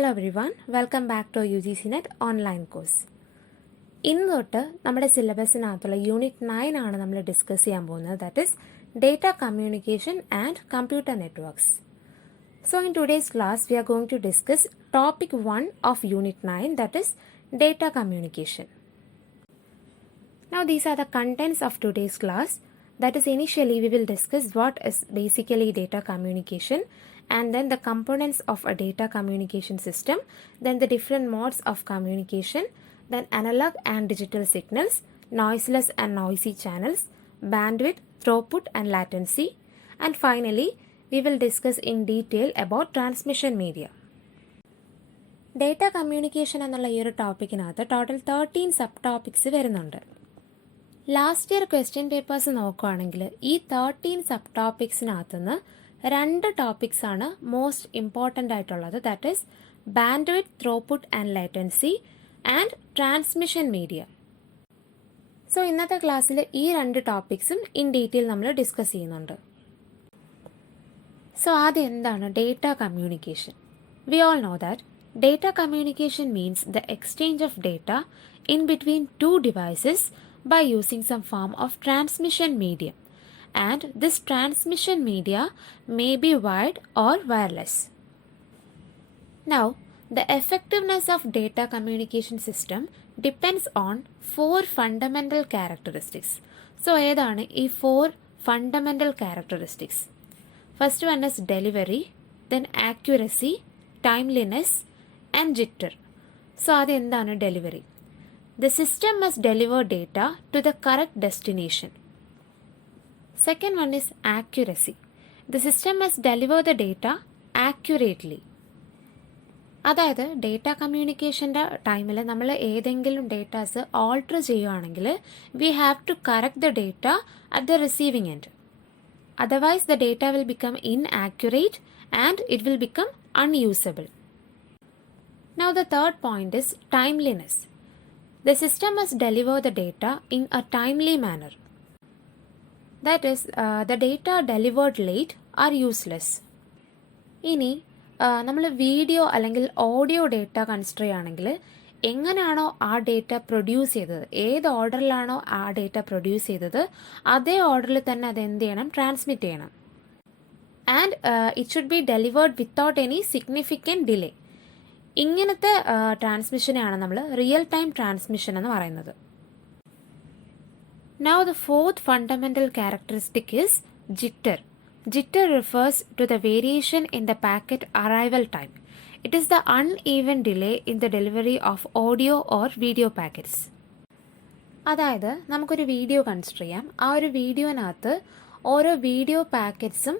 Hello everyone, welcome back to UGC net online course. ഇന്ന് തൊട്ട് നമ്മുടെ സിലബസിനകത്തുള്ള unit 9 ആണ് നമ്മൾ ഡിസ്കസ് ചെയ്യാൻ പോകുന്നത്. That is data communication and computer networks. So in today's class we are going to discuss topic 1 of unit 9, that is data communication. Now these are the contents of today's class. That is, initially we will discuss what is basically data communication, and then the components of a data communication system, then the different modes of communication, then analog and digital signals, noiseless and noisy channels, bandwidth, throughput and latency, and finally we will discuss in detail about transmission media. Data communication എന്നുള്ള ഈ ഒരു ടോപ്പിക്കിനകത്ത് total 13 sub topics വരുന്നുണ്ട്. Last year question papers നോക്കുകയാണെങ്കിൽ ഈ 13 sub ടോപ്പിക്സിനകത്തുനിന്ന് 2 topics ആണ് most important ആയിട്ടുള്ളത്. That is bandwidth, throughput and latency and transmission media. So ഇന്നത്തെ ക്ലാസ്സിൽ ഈ 2 ടോപ്പിക്സും ഇൻ ഡീറ്റെയിൽ നമ്മൾ ഡിസ്കസ് ചെയ്യുന്നുണ്ട്. സോ ആദ്യം എന്താണ് data communication? We all know that data communication means the exchange of data in between two devices by using some form of transmission medium, and this transmission media may be wired or wireless. Now, the effectiveness of data communication system depends on 4 fundamental characteristics. So, ഏതാണ് ഈ 4 fundamental characteristics? First one is delivery, then accuracy, timeliness and jitter. So അത് എന്താണ് delivery? The system must deliver data to the correct destination. Second one is accuracy. The system must deliver the data accurately. അതായത് data കമ്മ്യൂണിക്കേഷൻ്റെ ടൈമിൽ നമ്മൾ ഏതെങ്കിലും datas alter ചെയ്യുകയാണെങ്കിൽ we have to correct the data at the receiving end. Otherwise the data will become inaccurate and it will become unusable. Now the third point is timeliness. The system must deliver the data in a timely manner. That is, the data delivered late are useless. ഇനി നമ്മൾ video അല്ലെങ്കിൽ audio data consider ചെയ്യുകയാണെങ്കിൽ എങ്ങനെയാണോ ആ data produce ചെയ്തത്, ഏത് ഓർഡറിലാണോ ആ data produce ചെയ്തത് അതേ ഓർഡറിൽ തന്നെ അത് എന്ത് ചെയ്യണം, ട്രാൻസ്മിറ്റ് ചെയ്യണം. And it should be delivered without any significant delay. ഇങ്ങനത്തെ ട്രാൻസ്മിഷനെയാണ് നമ്മൾ റിയൽ ടൈം ട്രാൻസ്മിഷൻ എന്ന് പറയുന്നത്. Now the fourth fundamental characteristic is jitter. Jitter refers to the variation in the packet arrival time. It is the uneven delay in the delivery of audio or video packets. അതായത് നമുക്കൊരു video consider ചെയ്യാം. ആ ഒരു വീഡിയോനകത്ത് ഓരോ video പാക്കറ്റ്സും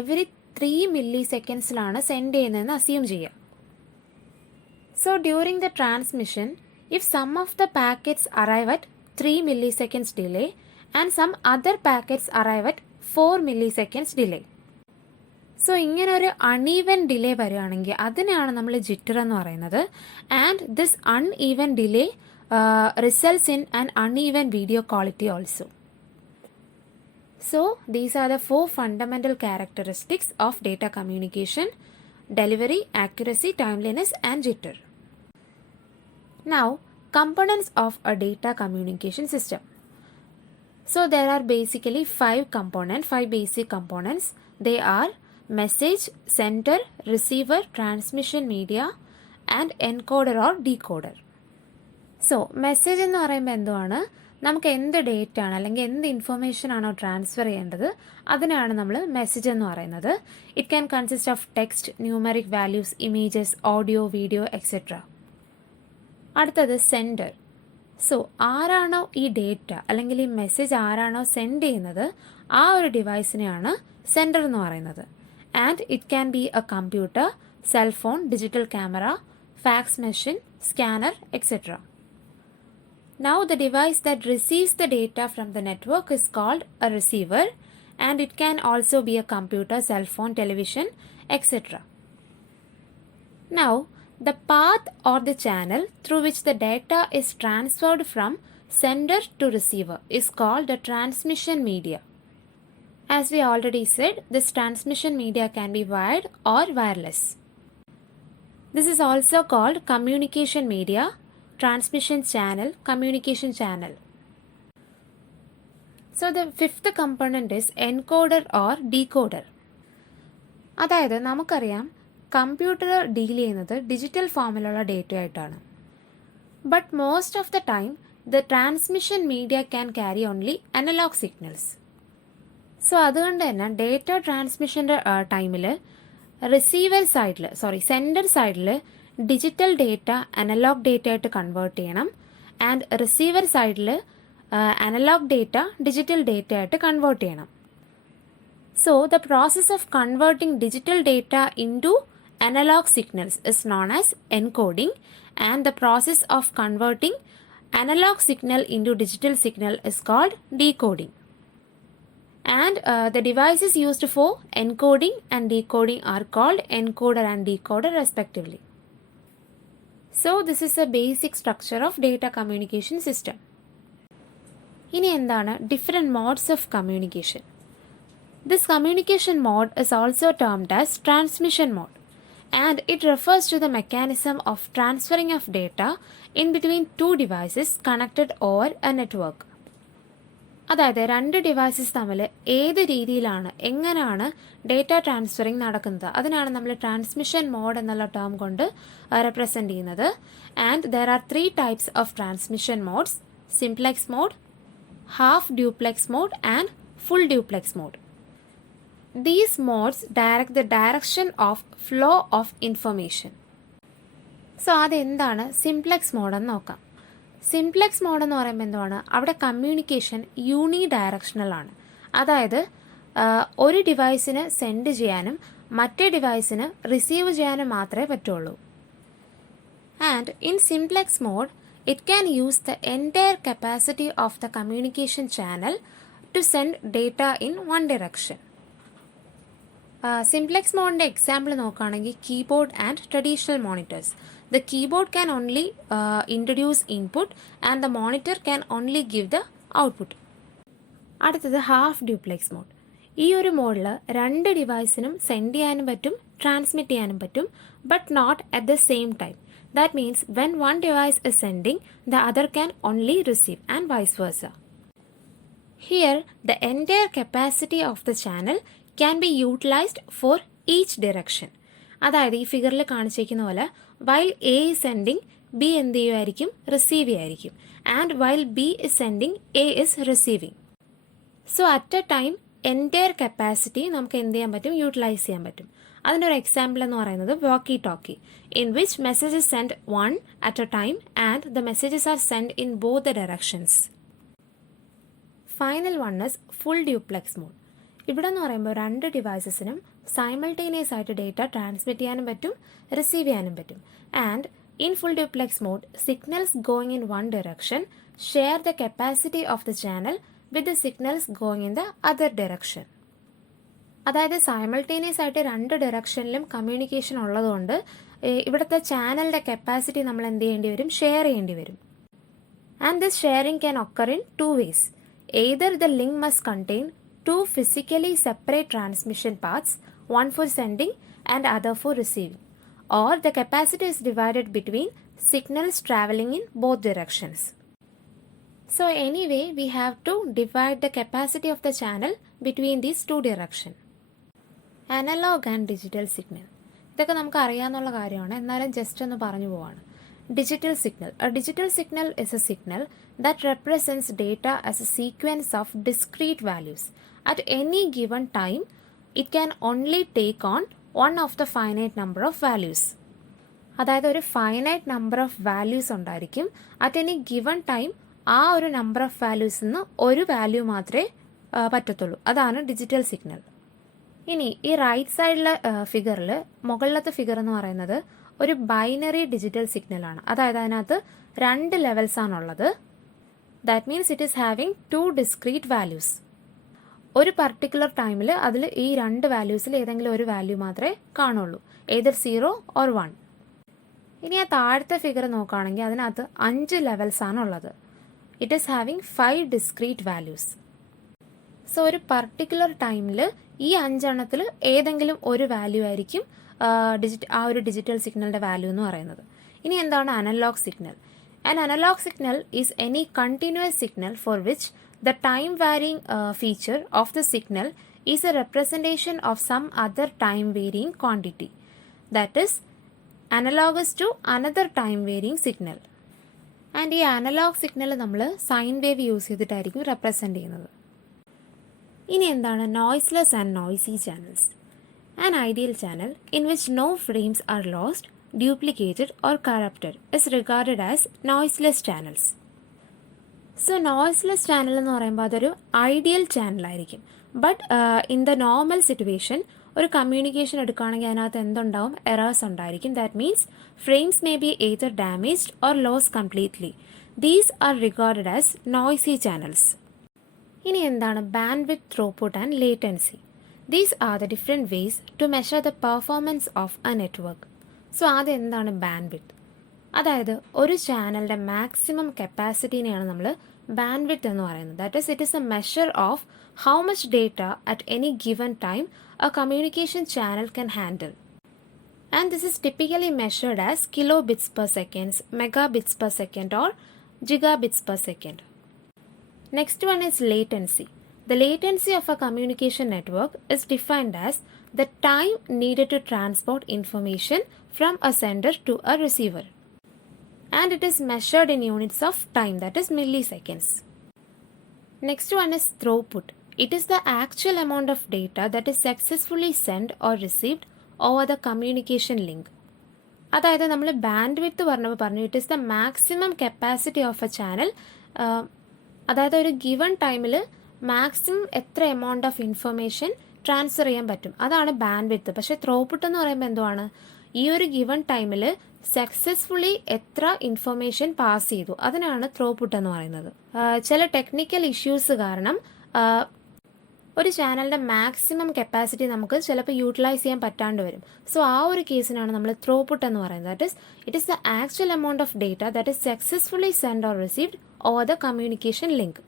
every 3 milli സെക്കൻഡ്സിലാണ് send ചെയ്യുന്നതെന്ന് assume ചെയ്യാം. So during the transmission, if some of the packets arrive at 3 milliseconds delay and some other packets arrive at 4 milliseconds delay. So ഇങ്ങനെ ഒരു അൺഈവൻ ഡിലേ വരികയാണെങ്കിൽ അതിനെയാണ് നമ്മൾ ജിറ്റർ എന്ന് പറയുന്നത്. And this uneven delay results in an uneven video quality also. So these are the 4 fundamental characteristics of data communication: delivery, accuracy, timeliness and jitter. Now, components of a data communication system. So there are basically 5 basic components. They are message, sender, receiver, transmission media and encoder or decoder. So message എന്ന് പറയുമ്പോൾ എന്തുവാണ്, നമുക്ക് എന്ത് data ആണ് അല്ലെങ്കിൽ എന്ത് information ആണോ transfer ചെയ്യേണ്ടത് അതിനാണ് നമ്മൾ മെസ്സേജ് എന്ന് പറയുന്നത്. It can consist of text, numeric values, images, audio, video etcetera. അടുത്തത് സെൻഡർ. സോ ആരാണോ ഈ ഡേറ്റ അല്ലെങ്കിൽ ഈ മെസ്സേജ് ആരാണോ സെൻഡ് ചെയ്യുന്നത് ആ ഒരു ഡിവൈസിനെയാണ് സെൻഡർ എന്ന് പറയുന്നത്. And it can be a computer, cellphone, digital camera, fax machine, scanner etcetera. Now the device that receives the data from the network is called a receiver, and it can also be a computer, cell phone, television, etc. Now the path or the channel through which the data is transferred from sender to receiver is called the transmission media. As we already said, this transmission media can be wired or wireless. This is also called communication media, transmission channel, communication channel. So the fifth component is encoder or decoder. അതായത് നമുക്കറിയാം computer deal ചെയ്യുന്നത് digital ഫോമിലുള്ള data ആയിട്ടാണ്. But most of the time the transmission media can carry only analog signals. So അതുകൊണ്ട് തന്നെ data ട്രാൻസ്മിഷൻ്റെ ടൈമിൽ sender സൈഡിൽ ഡിജിറ്റൽ ഡേറ്റ അനലോഗ് ഡേറ്റ ആയിട്ട് കൺവേർട്ട് ചെയ്യണം, ആൻഡ് റിസീവർ സൈഡിൽ അനലോഗ് ഡേറ്റ ഡിജിറ്റൽ ഡേറ്റ ആയിട്ട് കൺവേർട്ട് ചെയ്യണം. So the process of converting digital data into analog signals is known as encoding, and the process of converting analog signal into digital signal is called decoding. And the devices used for encoding and decoding are called encoder and decoder respectively. So this is a basic structure of data communication system. ഇനി എന്താണ് different modes of communication? This communication mode is also termed as transmission mode, and it refers to the mechanism of transferring of data in between two devices connected over a network. അതായത് രണ്ട് devices തമ്മിൽ ഏത് രീതിയിലാണ് എങ്ങനെയാണ് data transferring നടക്കുന്നത് അതിനാണ് നമ്മൾ transmission mode എന്നുള്ള ടേം കൊണ്ട് റെപ്രസെൻ്റ് ചെയ്യുന്നത്. And there are 3 types of transmission modes: simplex mode, half duplex mode and full duplex mode. These modes direct the direction of flow of information. So അതെന്താണ് simplex mode എന്ന് നോക്കാം. Simplex mode എന്ന് പറയുമ്പോൾ എന്താണ്, അവിടെ communication യൂണി directional ആണ്. അതായത് ഒരു ഡിവൈസിന് സെൻഡ് ചെയ്യാനും മറ്റേ ഡിവൈസിന് റിസീവ് ചെയ്യാനും മാത്രമേ പറ്റുള്ളൂ. And in simplex mode it can use the entire capacity of the communication channel to send data in one direction. Simplex മോഡിൻ്റെ എക്സാമ്പിൾ നോക്കുകയാണെങ്കിൽ keyboard and traditional monitors. The keyboard can only introduce input and the monitor can only give the output. അടുത്തത് half duplex mode. ഈ ഒരു മോഡിൽ രണ്ട് ഡിവൈസിനും send ചെയ്യാനും പറ്റും transmit ചെയ്യാനും പറ്റും, but not at the same time. That means when one device is sending the other can only receive and vice versa. Here the entire capacity of the channel can be utilized for each direction. അതായത് ഈ ഫിഗറിൽ കാണിച്ചിരിക്കുന്ന പോലെ while A is sending B എന്ത് ചെയ്യുമായിരിക്കും, receive ചെയ്യായിരിക്കും, and while B is sending A is receiving. So at a time entire capacity നമുക്ക് എന്ത് ചെയ്യാൻ പറ്റും, യൂട്ടിലൈസ് ചെയ്യാൻ പറ്റും. അതിൻ്റെ ഒരു എക്സാമ്പിൾ എന്ന് പറയുന്നത് walkie talkie, in which messages send one at a time and the messages are send in both the directions. Final one is full duplex mode. ഇവിടെ എന്ന് പറയുമ്പോൾ രണ്ട് ഡിവൈസസിനും സൈമൾട്ടേനിയസ് ആയിട്ട് ഡേറ്റ ട്രാൻസ്മിറ്റ് ചെയ്യാനും പറ്റും റിസീവ് ചെയ്യാനും പറ്റും. And in full duplex mode signals going in one direction share the capacity of the channel with the signals going in the other direction. അതായത് സൈമൾട്ടേനിയസ് ആയിട്ട് രണ്ട് ഡയറക്ഷനിലും കമ്മ്യൂണിക്കേഷൻ ഉള്ളതുകൊണ്ട് ഇവിടുത്തെ ചാനലിൻ്റെ കപ്പാസിറ്റി നമ്മൾ എന്ത് ചെയ്യേണ്ടി വരും, ഷെയർ ചെയ്യേണ്ടി വരും. And this sharing can occur in 2 ways. Either the link must contain 2 physically separate transmission paths, one for sending and other for receiving, or the capacity is divided between signals traveling in both directions. So anyway, we have to divide the capacity of the channel between these 2 directions. Analog and digital signal. ഇതൊക്കെ നമുക്ക് അറിയാവുന്ന കാര്യമാണ്, എന്നാലും just ഒന്ന് പറഞ്ഞു പോവാണ്. Digital signal. A digital signal is a signal that represents data as a sequence of discrete values. At any given time, it can only take on one of the finite number of values. അതായത് ഒരു finite number of values ഉണ്ടായിരിക്കും. At any given time ആ ഒരു number of വാല്യൂസിൽ നിന്ന് ഒരു value മാത്രമേ പറ്റത്തുള്ളൂ. അതാണ് ഡിജിറ്റൽ സിഗ്നൽ. ഇനി ഈ റൈറ്റ് സൈഡിലെ ഫിഗറിൽ മുകളിലത്തെ ഫിഗർ എന്ന് പറയുന്നത് ഒരു ബൈനറി ഡിജിറ്റൽ സിഗ്നലാണ്. അതായത് അതിനകത്ത് 2 ലെവൽസ് ആണുള്ളത്. That means it is having 2 discrete values. ഒരു പർട്ടിക്കുലർ ടൈമിൽ അതിൽ ഈ 2 വാല്യൂസിൽ ഏതെങ്കിലും ഒരു വാല്യൂ മാത്രമേ കാണുള്ളൂ, ഏതർ 0 or 1. ഇനി ആ താഴത്തെ ഫിഗർ നോക്കുകയാണെങ്കിൽ അതിനകത്ത് 5 ലെവൽസ് ആണുള്ളത്. It is having 5 discrete values. So ഒരു പർട്ടിക്കുലർ ടൈമിൽ ഈ 5 എണ്ണത്തിൽ ഏതെങ്കിലും ഒരു വാല്യൂ ആയിരിക്കും ആ ഒരു ഡിജിറ്റൽ സിഗ്നലിൻ്റെ വാല്യൂ എന്ന് പറയുന്നത്. ഇനി എന്താണ് analog signal? An analog signal is any continuous signal for which the time varying feature of the signal is a representation of some other time varying quantity, that is analogous to another time varying signal. And ഈ analogue signal നമ്മൾ sine wave use ചെയ്തിട്ടായിരിക്കും represent ചെയ്യുന്നത്. ഇനി എന്താണ് noiseless and noisy channels? An ideal channel in which no frames are lost, duplicated or corrupted is regarded as noiseless channels. So noiseless channel എന്ന് പറയുമ്പോൾ അതൊരു ideal ചാനലായിരിക്കും. But in the normal situation ഒരു communication എടുക്കുകയാണെങ്കിൽ അതിനകത്ത് എന്തുണ്ടാവും? Errors ഉണ്ടായിരിക്കും. That means frames may be either damaged or lost completely. These R regarded as noisy channels. ഇനി എന്താണ് bandwidth, throughput and latency? These are the different ways to measure the performance of a network. So അതെന്താണ് bandwidth? അതായത് ഒരു ചാനലിൻ്റെ maximum കപ്പാസിറ്റീനെയാണ് നമ്മൾ band width എന്ന് പറയുന്നത്. That is it is A measure of how much data at any given time A communication channel can handle. And this is typically measured as kilo bits per seconds, mega bits per second or giga bits per second. Next one is latency. The latency of a communication network is defined as the time needed to transport information from a sender to a receiver, and it is measured in units of time, that is milliseconds. Next one is throughput. It is the actual amount of data that is successfully sent or received over the communication link. അതായത് നമ്മൾ band width പറഞ്ഞു it is the maximum capacity of A channel. അതായത് ഒരു given ടൈമിൽ maximum എത്ര amount of information transfer ചെയ്യാൻ പറ്റും, അതാണ് ബാൻഡ് വിഡ്ത്ത്. പക്ഷേ ത്രൂപുട്ട് എന്ന് പറയുമ്പോൾ എന്തുവാണ്? ഈ ഒരു ഗിവൺ ടൈമിൽ സക്സസ്ഫുള്ളി എത്ര ഇൻഫർമേഷൻ പാസ് ചെയ്തു, അതിനാണ് ത്രൂപുട്ട് എന്ന് പറയുന്നത്. ചില ടെക്നിക്കൽ ഇഷ്യൂസ് കാരണം ഒരു ചാനലിൻ്റെ മാക്സിമം കപ്പാസിറ്റി നമുക്ക് ചിലപ്പോൾ യൂട്ടിലൈസ് ചെയ്യാൻ പറ്റാണ്ട് വരും. സോ ആ ഒരു കേസിനാണ് നമ്മൾ ത്രൂപുട്ട് എന്ന് പറയുന്നത്. That is it is the actual amount of data that is successfully send or received over the communication link.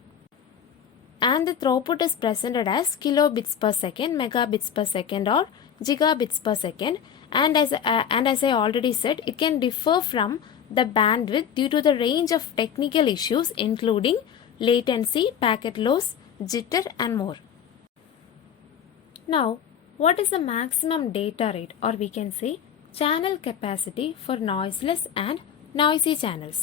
And the throughput is presented as kilobits per second, megabits per second or gigabits per second. And as I already said, it can differ from the bandwidth due to the range of technical issues including latency, packet loss, jitter and more. Now, what is the maximum data rate, or we can say channel capacity for noiseless and noisy channels?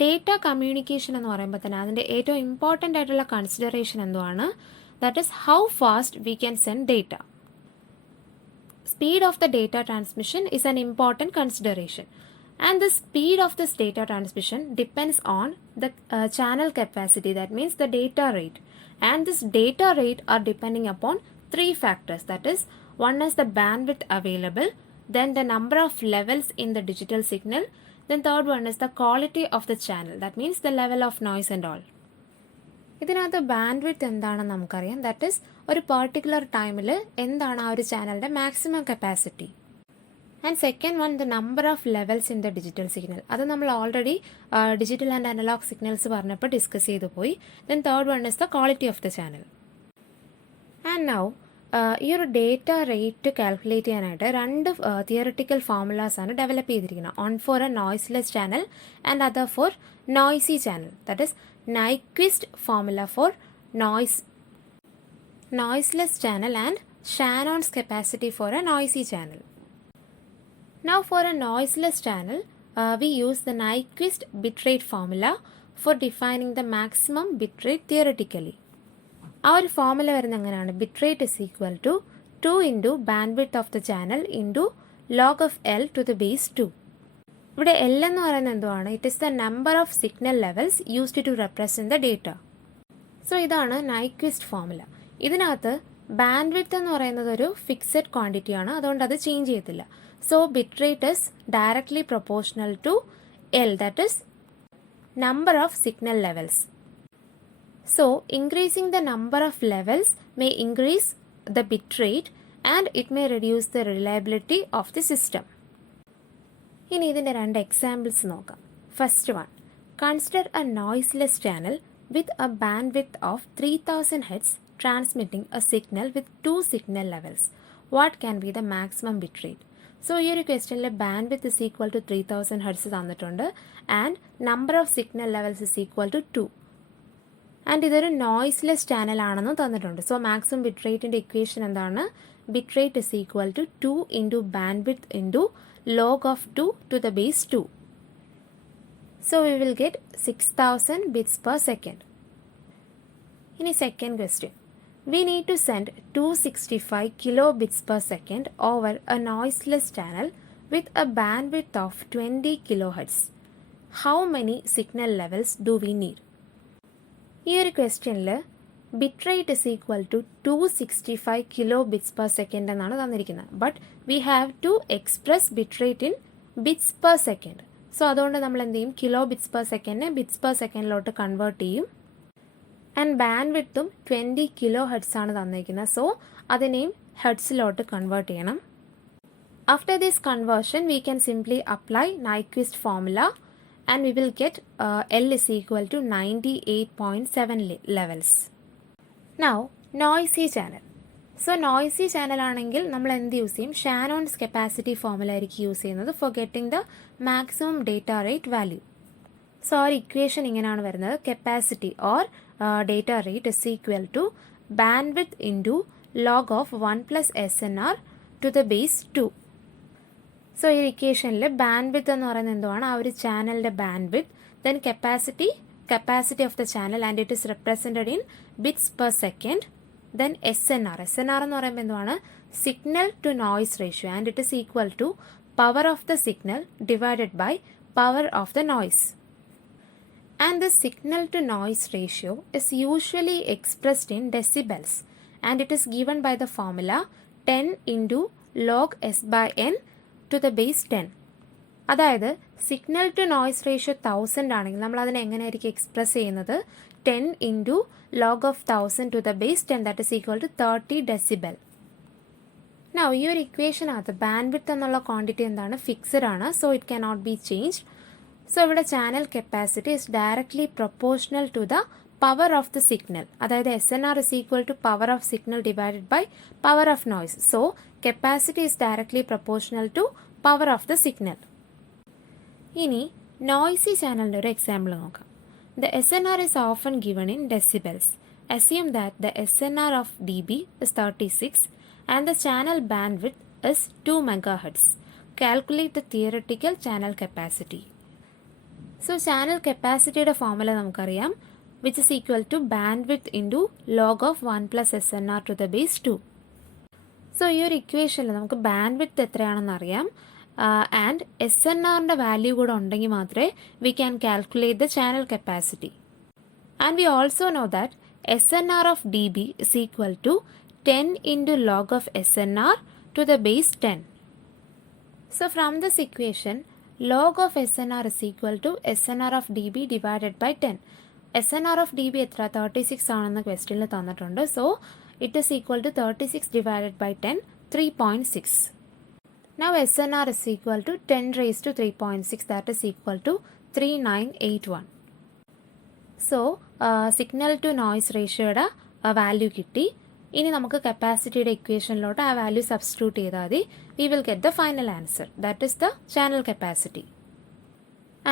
Data communication എന്ന് പറയുമ്പോൾ തന്നെ അതിൻ്റെ ഏറ്റവും important ആയിട്ടുള്ള consideration എന്തുവാണ്? That is how fast we can send data. Speed of the data transmission is an important consideration. And the speed of this data transmission depends on the channel capacity, that means the data rate. And this data rate R depending upon 3 factors, that is, one is the bandwidth available, then the number of levels in the digital signal, then third one is the quality of the channel, that means the level of noise and all. ഇതിനകത്ത് band width എന്താണെന്ന് നമുക്കറിയാം. That is ഒരു particular ടൈമിൽ എന്താണ് ആ ഒരു ചാനലിൻ്റെ maximum capacity. And second one the number of levels in the digital signal. അത് നമ്മൾ already digital and analogue signals പറഞ്ഞപ്പോൾ ഡിസ്കസ് ചെയ്തു പോയി. Then third one is the quality of the channel. And now ഈ ഒരു ഡേറ്റ റേറ്റ് കാൽക്കുലേറ്റ് ചെയ്യാനായിട്ട് 2 theoretical ഫോർമുലാസാണ് develop ചെയ്തിരിക്കുന്നത്. One for a noiseless channel and other for noisy channel. That is Nyquist formula for noiseless channel and Shannon's capacity for a noisy channel. Now for a noiseless channel, we use the Nyquist bitrate formula for defining the maximum bitrate theoretically. Our formula വരുന്നത് എങ്ങനെയാണ്? Bitrate is equal to 2 into bandwidth of the channel into log of L to the base 2. ഇവിടെ L എന്ന് പറയുന്നത് എന്തുവാണ്? It is the number of signal levels used to represent the data. So ഇതാണ് Nyquist formula. ഇതിനകത്ത് bandwidth എന്ന് പറയുന്നത് ഒരു fixed quantity ആണ്, അതുകൊണ്ട് അത് ചേഞ്ച് ചെയ്യത്തില്ല. So bitrate is directly proportional to L, that is number of signal levels. So increasing the number of levels may increase the bitrate and it may reduce the reliability of the system. ഇനി ഇതിൻ്റെ 2 examples നോക്കാം. First one, consider a noiseless channel with a bandwidth of 3000 Hz transmitting a signal with 2 signal levels. what can be the maximum bit rate? So ഈ ഒരു ക്വസ്റ്റ്യനിൽ bandwidth is equal to 3000 Hz തന്നിട്ടുണ്ട് and number of signal levels is equal to 2. And ഇതൊരു noiseless channel ആണെന്നും തന്നിട്ടുണ്ട്. So maximum bit റേറ്റിൻ്റെ equation എന്താണ്? Bit rate is equal to 2 into bandwidth into log of 2 to the base 2. So we will get 6000 bits per second. ഇനി second question. We need to send 265 kilobits per second over a noiseless channel with a bandwidth of 20 kilohertz. How many signal levels do we need? ഈ ഒരു ക്വസ്റ്റ്യനിൽ bit rate is equal to 265 kilobits per second എന്നാണ് തന്നിരിക്കുന്നത്. But we have to express bit rate in bits per second. So അതുകൊണ്ട് നമ്മൾ എന്ത് ചെയ്യും? Kilo bits per സെക്കൻഡിനെ ബിറ്റ്സ് പെർ സെക്കൻഡിലോട്ട് കൺവേർട്ട് ചെയ്യും. ആൻഡ് ബാൻഡ്വിഡ്ത്തും 20 kilohertz ആണ് തന്നിരിക്കുന്നത്. സോ അതിനെയും ഹെർട്സിലോട്ട് കൺവേർട്ട് ചെയ്യണം. After this conversion we can simply apply Nyquist formula and we will get L is equal to 98.7 levels. Now noisy channel. So noisy channel ആണെങ്കിൽ നമ്മൾ എന്ത് യൂസ് ചെയ്യും? ഷാനോൺസ് കപ്പാസിറ്റി ഫോർമുല ആയിരിക്കും യൂസ് ചെയ്യുന്നത് for getting the maximum data rate value. So ആ ഒരു equation ഇങ്ങനെയാണ് വരുന്നത്. Capacity or data rate is equal to bandwidth into log of 1 plus SNR to the base 2. So ഈ ഇക്വേഷനിൽ bandwidth എന്ന് പറയുന്നത് എന്തുവാണ്? ആ ഒരു ചാനലിൻ്റെ bandwidth, then capacity of the channel and it is represented in bits per second, then SNR എന്ന് പറയുമ്പോൾ എന്തുവാണ്? Signal to noise ratio and it is equal to power of the signal divided by power of the noise. And the signal to noise ratio is usually expressed in decibels and it is given by the formula 10 into log S/n to the base 10. അതായത് signal to noise ratio 1000 ആണെങ്കിൽ നമ്മൾ അതിനെ എങ്ങനെയായിരിക്കും express ചെയ്യുന്നത്? 10 into log of 1000 to the base 10 that is equal to 30 decibel. Now ഈ ഒരു ഇക്വേഷനകത്ത് bandwidth എന്നുള്ള ക്വാണ്ടിറ്റി എന്താണ്? ഫിക്സഡ് ആണ്. So it can not be changed. So ഇവിടെ channel capacity is directly proportional to the power of the signal. അതായത് SNR is equal to power of signal divided by power of noise. So capacity is directly proportional to power of the signal. ഇനി noisy ചാനലിൻ്റെ ഒരു example നോക്കാം. The SNR is often given in decibels. Assume that the SNR of dB is 36 and the channel bandwidth is 2 MHz. Calculate the theoretical channel capacity. So channel കപ്പാസിറ്റിയുടെ formula നമുക്കറിയാം, which is equal to bandwidth into log of 1 plus SNR to the base 2. So ഈ ഒരു ഇക്വേഷനിൽ നമുക്ക് bandwidth എത്രയാണെന്ന് അറിയാം and SNRൻ്റെ value കൂടെ ഉണ്ടെങ്കിൽ മാത്രമേ we can calculate the channel capacity. And we also know that SNR of dB is equal to 10 into log of SNR to the base 10. So from this equation log of SNR is equal to SNR of dB divided by 10. SNR of dB എത്ര? 36 ആണെന്ന് ക്വസ്റ്റ്യനിൽ തന്നിട്ടുണ്ട്. So it is equal to 36 divided by 10, 3.6. Now SNR is equal to 10 raised to 3.6, that is equal to 3981. So signal to noise ratio value കിട്ടി. ഇനി നമുക്ക് കപ്പാസിറ്റിയുടെ ഇക്വേഷനിലോട്ട് ആ value substitute ചെയ്താൽ മതി. We will get the final answer, that is the channel capacity.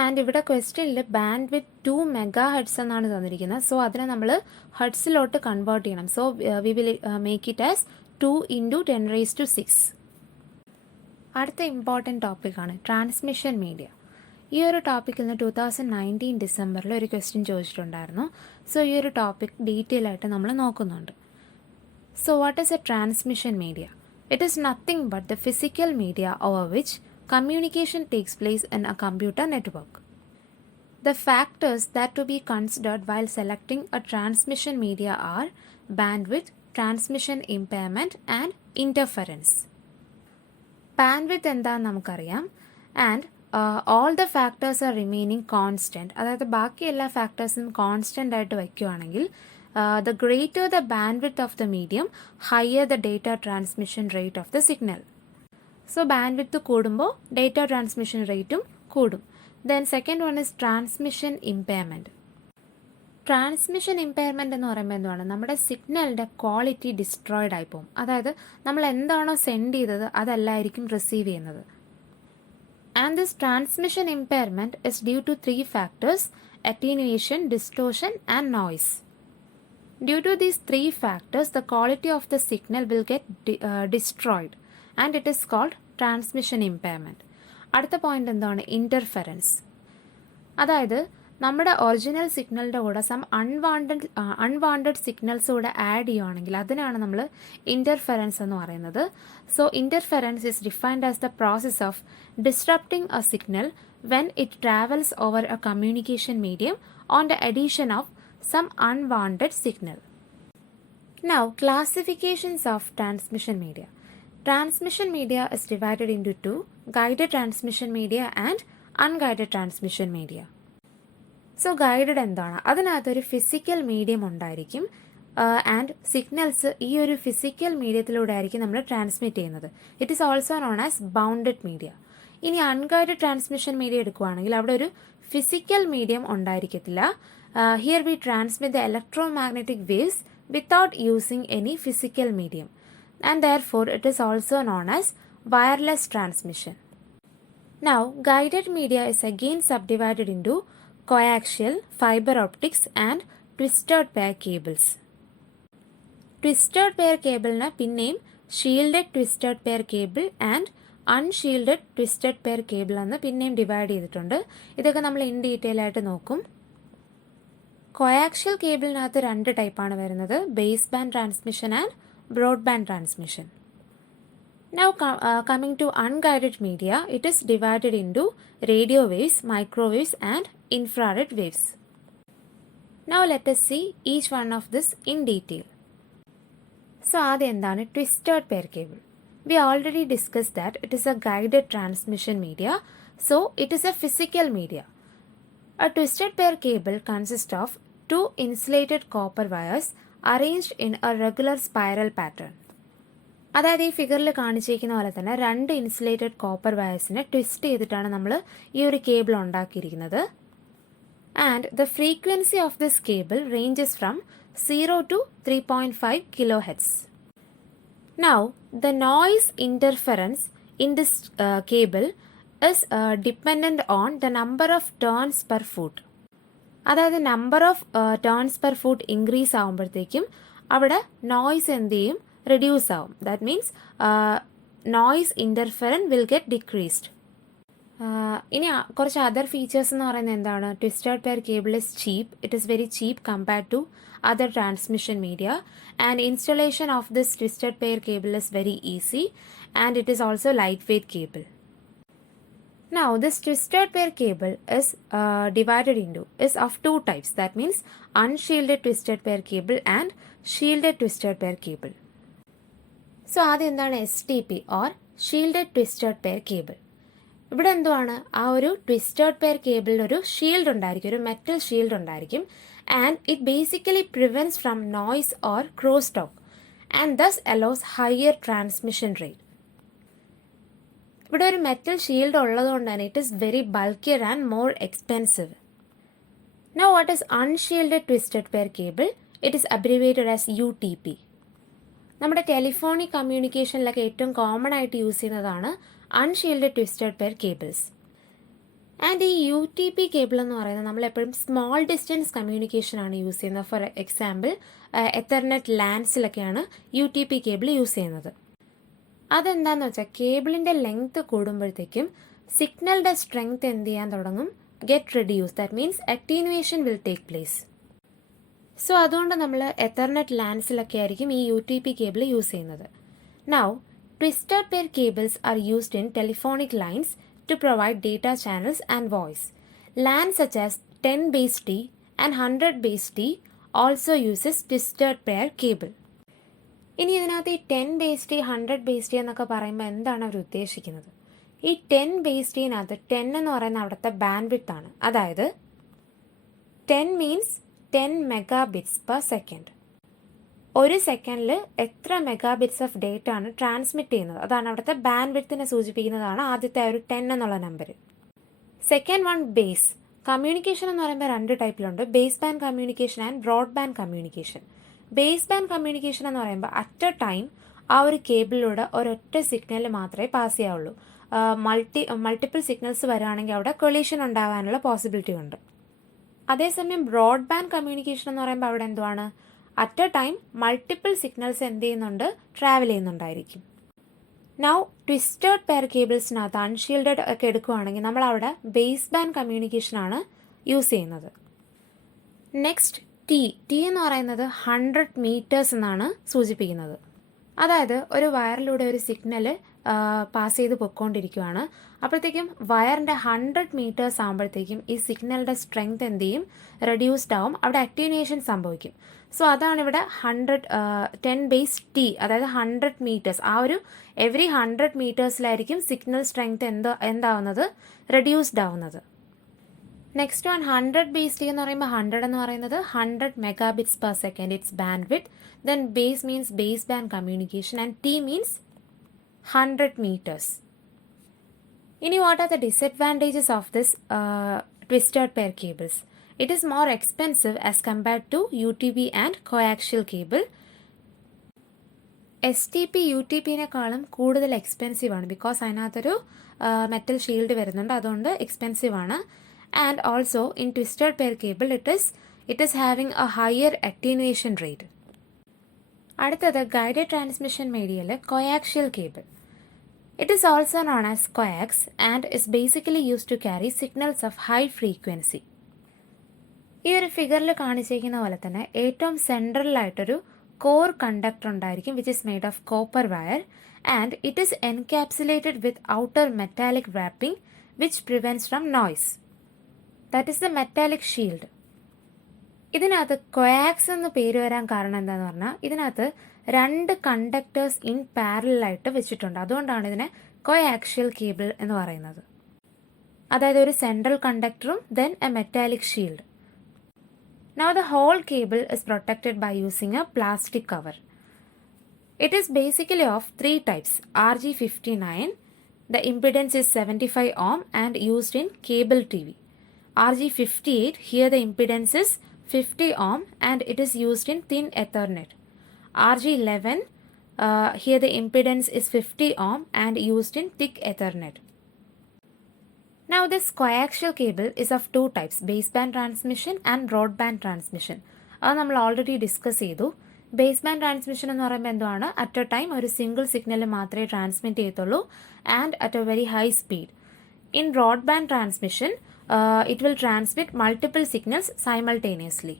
And ഇവിടെ ക്വസ്റ്റ്യനിൽ bandwidth 2 MHz എന്നാണ് തന്നിരിക്കുന്നത്. സോ അതിനെ നമ്മൾ ഹെർട്സിലോട്ട് കൺവേർട്ട് ചെയ്യണം. So we will make it as 2 into 10 raised to 6. അടുത്ത ഇമ്പോർട്ടൻറ്റ് ടോപ്പിക്കാണ് ട്രാൻസ്മിഷൻ മീഡിയ. ഈ ഒരു ടോപ്പിക്കിൽ നിന്ന് 2019 ഡിസംബറിൽ ഒരു ക്വസ്റ്റ്യൻ ചോദിച്ചിട്ടുണ്ടായിരുന്നു. സോ ഈ ഒരു ടോപ്പിക് ഡീറ്റെയിൽ ആയിട്ട് നമ്മൾ നോക്കുന്നുണ്ട്. So what is A transmission media? It is nothing but the physical media over which communication takes place in a computer network. The factors that to be considered while selecting a transmission media are bandwidth, transmission impairment and interference. Bandwidth എന്താണെന്ന് നമുക്കറിയാം and all the factors are remaining constant. അതായത് ബാക്കി എല്ലാ ഫാക്ടേഴ്സും constant ആയിട്ട് വയ്ക്കുകയാണെങ്കിൽ the greater the bandwidth of the medium, higher the data transmission rate of the signal. So bandwidth കൂടുമ്പോൾ data transmission റേറ്റും കൂടും. Then second one is transmission impairment. Transmission impairment എന്ന് പറയുമ്പോൾ എന്താണ്, നമ്മുടെ സിഗ്നലിൻ്റെ ക്വാളിറ്റി ഡിസ്ട്രോയിഡ് ആയി പോകും. അതായത് നമ്മൾ എന്താണോ സെൻഡ് ചെയ്തത് അതല്ലായിരിക്കും റിസീവ് ചെയ്യുന്നത്. And this transmission impairment is due to 3 factors: attenuation, distortion and noise. Due to these 3 factors, the quality of the signal will get destroyed and it is called transmission impairment. അടുത്ത point എന്താണ്, interference. അതായത് നമ്മുടെ original സിഗ്നലിൻ്റെ കൂടെ some unwanted signals കൂടെ add ചെയ്യുകയാണെങ്കിൽ അതിനാണ് നമ്മൾ ഇൻ്റർഫെറൻസ് എന്ന് പറയുന്നത്. So interference is defined as the process of disrupting a signal when it travels over a communication medium on the addition of some unwanted signal. Now, classifications of transmission media. Transmission media is divided into 2: guided transmission media and unguided transmission media. So, guided എന്താണ്, അതിനകത്തൊരു physical medium ഉണ്ടായിരിക്കും and signals ഈ ഒരു physical മീഡിയത്തിലൂടെ ആയിരിക്കും നമ്മൾ transmit ചെയ്യുന്നത്. It is also known as bounded media. ഇനി അൺഗൈഡഡ് ട്രാൻസ്മിഷൻ മീഡിയ എടുക്കുകയാണെങ്കിൽ അവിടെ ഒരു ഫിസിക്കൽ മീഡിയം ഉണ്ടായിരിക്കത്തില്ല. Here we transmit the electromagnetic waves without using any physical medium and therefore it is also known as wireless transmission. Now guided media is again subdivided into coaxial, fibre optics and twisted pair cables. Twisted pair കേബിളിന് പിന്നെയും shielded twisted pair cable and unshielded twisted pair cable എന്ന് പിന്നെയും divide ചെയ്തിട്ടുണ്ട്. ഇതൊക്കെ നമ്മൾ in detail ആയിട്ട് നോക്കും. കോയാക്ഷ്യൽ കേബിളിനകത്ത് 2 ടൈപ്പാണ് വരുന്നത്: baseband transmission and broadband transmission. Now coming to unguided media, it is divided into radio waves, microwaves and infrared waves. Now let us see each one of this in detail. So ആദ്യം എന്താണ് twisted pair cable? We already discussed that it is a guided transmission media, so it is a physical media. A twisted pair cable consists of 2 insulated copper wires arranged in a regular spiral pattern. അതായത് ഈ ഫിഗറിൽ കാണിച്ചിരിക്കുന്ന പോലെ തന്നെ 2 insulated copper വയേഴ്സിനെ twist ചെയ്തിട്ടാണ് നമ്മൾ ഈ ഒരു കേബിൾ ഉണ്ടാക്കിയിരിക്കുന്നത്. And the frequency of this cable ranges from 0 to 3.5 kHz. Now, the noise interference in this cable is dependent on the number of turns per foot. അതായത് number of turns per foot increase ആകുമ്പോഴത്തേക്കും അവിടെ noise എന്ത് ചെയ്യും, reduce ആവും. That means noise interference will get decreased. ഇനി കുറച്ച് other features എന്ന് പറയുന്നത് എന്താണ്, twisted pair cable is cheap. It is very cheap compared to other transmission media, and installation of this twisted pair cable is very easy and it is also lightweight cable. Now this twisted pair cable is divided into is of 2 types, that means unshielded twisted pair cable and shielded twisted pair cable. So ആദ്യം എന്താണ് STP or shielded twisted pair cable? ഇവിടെ എന്തുവാണ്, ആ ഒരു twisted pair കേബിളിൽ ഒരു shield ഉണ്ടായിരിക്കും, ഒരു metal shield ഉണ്ടായിരിക്കും. And it basically prevents from noise or crosstalk and thus allows higher transmission rate. ഇവിടെ ഒരു മെറ്റൽ ഷീൽഡ് ഉള്ളതുകൊണ്ട് തന്നെ it is very bulkier and more expensive. Now what is unshielded twisted pair cable? It is abbreviated as UTP. നമ്മുടെ telephonic കമ്മ്യൂണിക്കേഷനിലൊക്കെ ഏറ്റവും common ആയിട്ട് use ചെയ്യുന്നതാണ് unshielded twisted pair cables. And ഈ UTP കേബിൾ എന്ന് പറയുന്നത് നമ്മളെപ്പോഴും സ്മോൾ ഡിസ്റ്റൻസ് കമ്മ്യൂണിക്കേഷനാണ് യൂസ് ചെയ്യുന്നത്. ഫോർ എക്സാമ്പിൾ എത്തർനെറ്റ് ലാൻസിലൊക്കെയാണ് UTP കേബിൾ യൂസ് ചെയ്യുന്നത്. അതെന്താണെന്ന് വെച്ചാൽ കേബിളിൻ്റെ ലെങ്ത് കൂടുമ്പോഴത്തേക്കും സിഗ്നലിൻ്റെ സ്ട്രെങ്ത് എന്ത് ചെയ്യാൻ തുടങ്ങും, get reduce. That means attenuation will take place. So അതുകൊണ്ട് നമ്മൾ എത്തർനെറ്റ് ലാൻസിലൊക്കെ ആയിരിക്കും ഈ UTP കേബിൾ യൂസ് ചെയ്യുന്നത്. Now twisted pair cables are used in telephonic lines to provide data channels and voice. LAN such as 10 base T and 100 base T also uses twisted pair cable. ഇനി ഇതിനകത്ത് ഈ 10 base T 100 base T എന്നൊക്കെ പറയുമ്പോൾ എന്താണ് അവർ ഉദ്ദേശിക്കുന്നത്? ഈ 10 base Tനകത്ത് 10 എന്ന് പറയുന്ന അവിടുത്തെ ബാൻഡ് വിഡ്ത്ത് ആണ്. അതായത് 10 മീൻസ് 10 മെഗാബിറ്റ്സ് പെർ സെക്കൻഡ്. ഒരു സെക്കൻഡിൽ എത്ര മെഗാബിറ്റ്സ് ഓഫ് ഡേറ്റ ആണ് ട്രാൻസ്മിറ്റ് ചെയ്യുന്നത്, അതാണ് അവിടുത്തെ ബാൻഡ് വിഡ്ത്തിനെ സൂചിപ്പിക്കുന്നതാണ് ആദ്യത്തെ ഒരു 10 എന്നുള്ള നമ്പർ. സെക്കൻഡ് വൺ ബേസ് കമ്മ്യൂണിക്കേഷൻ എന്ന് പറയുമ്പോൾ രണ്ട് ടൈപ്പിലുണ്ട്, baseband communication and broadband communication. Baseband communication എന്ന് പറയുമ്പോൾ അറ്റ് എ ടൈം ആ ഒരു കേബിളിലൂടെ ഒരൊറ്റ സിഗ്നൽ മാത്രമേ പാസ് ചെയ്യാവുള്ളൂ. മൾട്ടിപ്പിൾ സിഗ്നൽസ് വരികയാണെങ്കിൽ അവിടെ കൊളീഷൻ ഉണ്ടാകാനുള്ള പോസിബിലിറ്റി ഉണ്ട്. അതേസമയം ബ്രോഡ് ബാൻഡ് കമ്മ്യൂണിക്കേഷൻ എന്ന് പറയുമ്പോൾ അവിടെ എന്തുവാണ്, at a time multiple signals എന്ത് ചെയ്യുന്നുണ്ട്, ട്രാവൽ ചെയ്യുന്നുണ്ടായിരിക്കും. നൗ ട്വിസ്റ്റേഡ് പെയർ കേബിൾസിനകത്ത് അൺഷീൽഡഡ് ഒക്കെ എടുക്കുകയാണെങ്കിൽ നമ്മൾ അവിടെ ബേസ് ബാൻഡ് കമ്മ്യൂണിക്കേഷനാണ് യൂസ് ചെയ്യുന്നത്. നെക്സ്റ്റ് ടി എന്ന് പറയുന്നത് 100 മീറ്റേഴ്സ് എന്നാണ് സൂചിപ്പിക്കുന്നത്. അതായത് ഒരു വയറിലൂടെ ഒരു സിഗ്നൽ പാസ് ചെയ്ത് പൊയ്ക്കൊണ്ടിരിക്കുകയാണ്. അപ്പോഴത്തേക്കും വയറിൻ്റെ 100 മീറ്റേഴ്സ് ആകുമ്പോഴത്തേക്കും ഈ സിഗ്നലിൻ്റെ സ്ട്രെങ്ത് എന്ത് ചെയ്യും, റെഡ്യൂസ്ഡ് ആവും, അവിടെ അക്ടിവേഷൻ സംഭവിക്കും. സോ അതാണ് ഇവിടെ 10⁻T, അതായത് 100 മീറ്റേഴ്സ്. ആ ഒരു എവറി 100 മീറ്റേഴ്സിലായിരിക്കും സിഗ്നൽ സ്ട്രെങ്ത് എന്താവുന്നത്, റെഡ്യൂസ്ഡ് ആവുന്നത്. നെക്സ്റ്റ് വൺ 100⁻T എന്ന് പറയുമ്പോൾ 100 എന്ന് പറയുന്നത് 100 Mbps it's band width. Then base means base band communication and T means 100 meters. ഇനി what are the disadvantages of this twisted pair cables? It is more expensive as compared to UTP and coaxial cable. STP UTPനേക്കാളും കൂടുതൽ expensive ആണ്, because അതിനകത്തൊരു metal shield വരുന്നുണ്ട്, അതുകൊണ്ട് expensive ആണ്. And also in twisted pair cable it is having a higher attenuation rate. അടുത്തത് guided transmission മീഡിയയിൽ coaxial cable. It is also known as coax and is basically used to carry signals of high frequency. ഈ ഒരു ഫിഗറിൽ കാണിച്ചിരിക്കുന്ന പോലെ തന്നെ ഏറ്റവും സെൻട്രലായിട്ടൊരു core conductor ഉണ്ടായിരിക്കും, which is made of copper wire, and it is encapsulated with outer metallic wrapping which prevents from noise. That is the metallic shield. ഇതിനകത്ത് കൊയാക്സ് എന്ന് പേര് വരാൻ കാരണം എന്താന്ന് പറഞ്ഞാൽ ഇതിനകത്ത് 2 കണ്ടക്ടേഴ്സ് ഇൻ പാരലായിട്ട് വെച്ചിട്ടുണ്ട്, അതുകൊണ്ടാണ് ഇതിനെ കോയാക്ഷ്യൽ കേബിൾ എന്ന് പറയുന്നത്. അതായത് ഒരു സെൻട്രൽ കണ്ടക്ടറും then a metallic shield. Now the whole cable is protected by using a plastic cover. It is basically of 3 types. RG59, the impedance is 75 ohm and used in cable TV. RG58, here the impedance is 50 ohm and it is used in thin Ethernet. RG11, here the impedance is 50 ohm and used in thick Ethernet. Now this coaxial cable is of 2 types, baseband transmission and broadband transmission. അത് നമ്മൾ already discuss ചെയ്തു. Baseband transmission എന്ന് പറയുമ്പോൾ എന്താണ്, at a time ഒരു single signal മാത്രമേ transmit ചെയ്യത്തുള്ളൂ and at A very high speed. In broadband transmission it will transmit multiple signals simultaneously.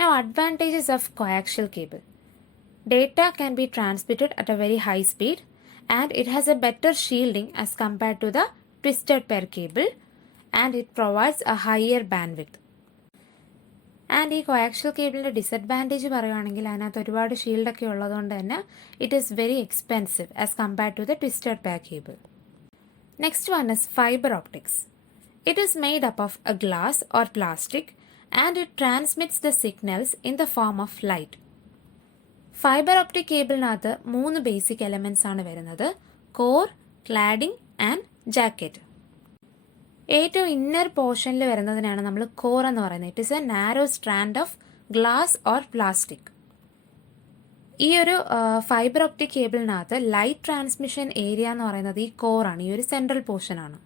Now advantages of coaxial cable. Data can be transmitted at a very high speed and it has a better shielding as compared to the twisted pair cable and it provides a higher bandwidth. And ഈ കോയാക്ഷ്യൽ കേബിളിൻ്റെ disadvantage പറയുകയാണെങ്കിൽ അതിനകത്ത് ഒരുപാട് ഷീൽഡൊക്കെ ഉള്ളതുകൊണ്ട് തന്നെ it is very expensive as compared to the twisted pair cable. Next one is fibre optics. It is made up of a glass or plastic and it transmits the signals in the form of light. Fibre optic കേബിളിനകത്ത് 3 basic elements ആണ് വരുന്നത്, core, cladding and jacket. ഏറ്റവും inner പോർഷനിൽ വരുന്നതിനാണ് നമ്മൾ core എന്ന് പറയുന്നത്. It is a narrow strand of glass or plastic. ഈ ഒരു ഫൈബർ ഓപ്റ്റിക് കേബിളിനകത്ത് ലൈറ്റ് ട്രാൻസ്മിഷൻ ഏരിയ എന്ന് പറയുന്നത് ഈ കോറാണ്, ഈ ഒരു സെൻട്രൽ പോർഷനാണ്.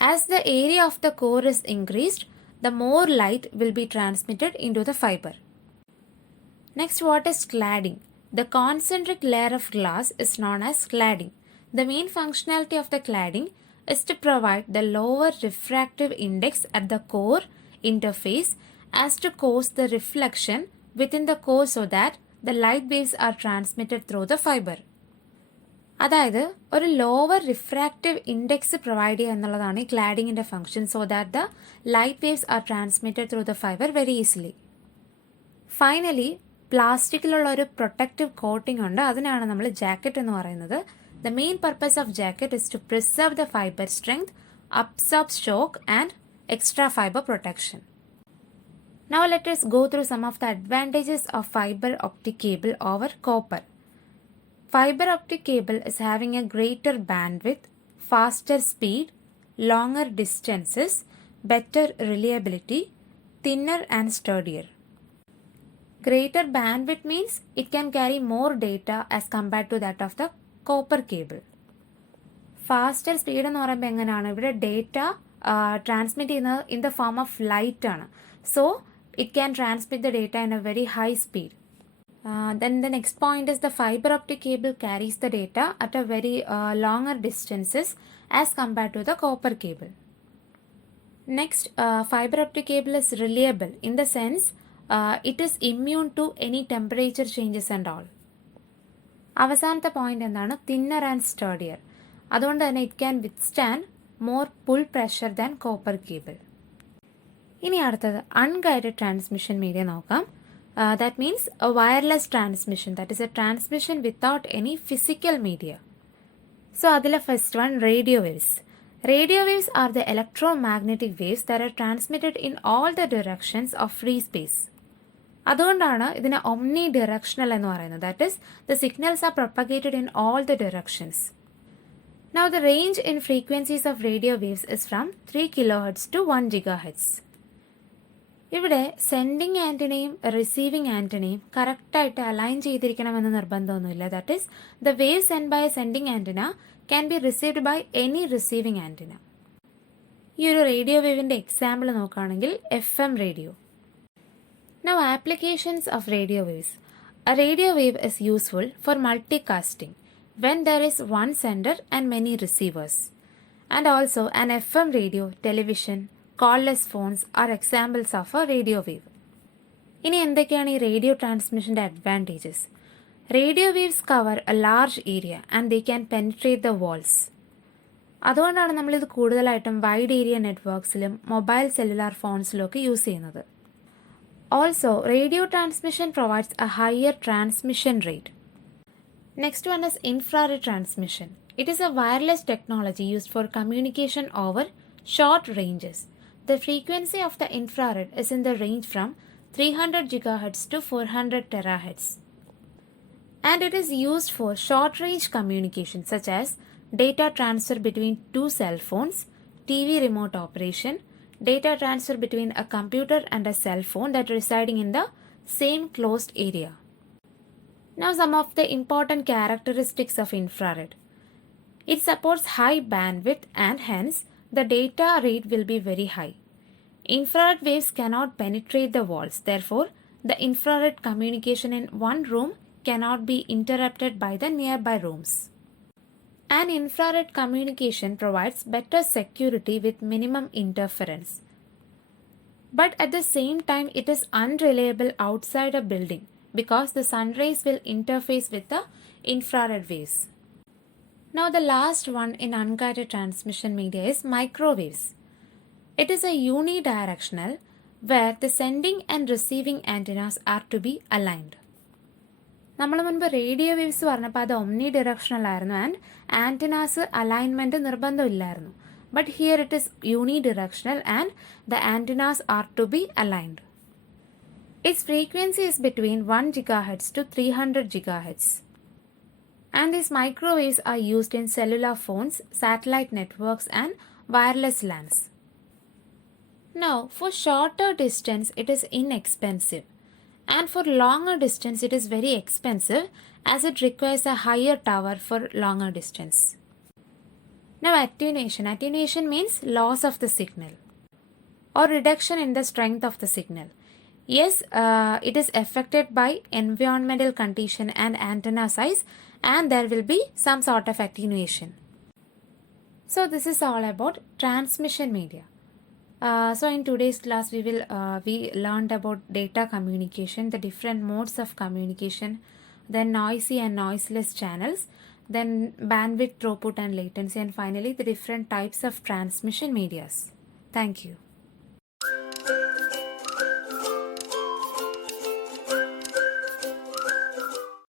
As the area of the core is increased, the more light will be transmitted into the fiber. Next, what is cladding? The concentric layer of glass is known as cladding. The main functionality of the cladding is to provide the lower refractive index at the core interface as to cause the reflection within the core so that the light waves are transmitted through the fiber. അതായത് ഒരു lower refractive index provide ചെയ്യുക എന്നുള്ളതാണ് ഈ ക്ലാഡിങ്ങിൻ്റെ function, so that the light waves are transmitted through the fibre very easily. Finally പ്ലാസ്റ്റിക്കിലുള്ള ഒരു protective coating ഉണ്ട്, അതിനാണ് നമ്മൾ ജാക്കറ്റ് എന്ന് പറയുന്നത്. The main purpose of jacket is to preserve the fibre strength, absorb shock and extra fibre protection. Now let us go through some of the advantages of fiber optic cable over copper. Fiber optic cable is having a greater bandwidth, faster speed, longer distances, better reliability, thinner and sturdier. Greater bandwidth means it can carry more data as compared to that of the copper cable. Faster speed എന്ന് പറയുമ്പോൾ എങ്ങനെയാണ് ഇവിടെ data transmit ചെയ്യുന്നത് in the form of light ആണ്. So it can transmit the data in a very high speed. Then the next point is the fiber optic cable carries the data at a very longer distances as compared to the copper cable. Next, fiber optic cable is reliable in the sense it is immune to any temperature changes and all. അവസാനത്തെ point എന്താണ്? Thinner and steadier. അതുകൊണ്ട് തന്നെ it can withstand more pull pressure than copper cable. ഇനി അടുത്തത് unguided transmission media നോക്കാം. That means a wireless transmission, that is a transmission without any physical media. So adila first one, radio waves. Radio waves are the electromagnetic waves that are transmitted in all the directions of free space. അതുകൊണ്ടാണ് ഇതിനെ omni directional എന്ന് പറയുന്നത്. That is, the signals are propagated in all the directions. Now the range in frequencies of radio waves is from 3 kHz to 1 GHz. ഇവിടെ sending ആൻറ്റിനയും receiving ആൻറ്റിനയും കറക്റ്റായിട്ട് align ചെയ്തിരിക്കണമെന്ന് നിർബന്ധമൊന്നുമില്ല. That is the wave send by a sending antenna can be received by any receiving antenna. ഈ ഒരു radio വേവിൻ്റെ example നോക്കുകയാണെങ്കിൽ FM radio. Now applications of radio waves. A radio wave is useful for multicasting when there is one sender and many receivers. And also an FM radio, television, cordless phones are examples of a radio wave. ഇനി എന്തൊക്കെയാണ് ഈ radio ട്രാൻസ്മിഷൻ്റെ advantages? Radio waves cover a large area and they can penetrate the walls. അതുകൊണ്ടാണ് നമ്മളിത് കൂടുതലായിട്ടും wide area നെറ്റ്വർക്ക്സിലും mobile cellular ഫോൺസിലും ഒക്കെ യൂസ് ചെയ്യുന്നത്. Also radio transmission provides a higher transmission rate. Next one is infrared transmission. It is a wireless technology used for communication over short ranges. The frequency of the infrared is in the range from 300 GHz to 400 THz. And it is used for short range communication such as data transfer between two cell phones, TV remote operation, data transfer between a computer and a cell phone that residing in the same closed area. Now some of the important characteristics of infrared. It supports high bandwidth and hence the data rate will be very high. Infrared waves cannot penetrate the walls. Therefore, the infrared communication in one room cannot be interrupted by the nearby rooms. And infrared communication provides better security with minimum interference. But at the same time, it is unreliable outside a building because the sun rays will interface with the infrared waves. Now the last one in unguided transmission media is microwaves. It is a unidirectional where the sending and receiving antennas are to be aligned. നമ്മൾ മുൻപ് radio waves പറഞ്ഞപ്പോൾ അത് omnidirectional ആയിരുന്നു and antennas alignment നിർബന്ധമില്ലായിരുന്നു. But here it is unidirectional and the antennas are to be aligned. Its frequency is between 1 GHz to 300 GHz. And these microwaves are used in cellular phones, satellite networks and wireless LANs. Now, for shorter distance, it is inexpensive. And for longer distance, it is very expensive as it requires a higher tower for longer distance. Now, attenuation. Attenuation means loss of the signal or reduction in the strength of the signal. Yes, it is affected by environmental condition and antenna size, and there will be some sort of attenuation. So this is all about transmission media. So in today's class we learned about data communication, the different modes of communication, then noisy and noiseless channels, then bandwidth, throughput and latency, and finally the different types of transmission medias. Thank you.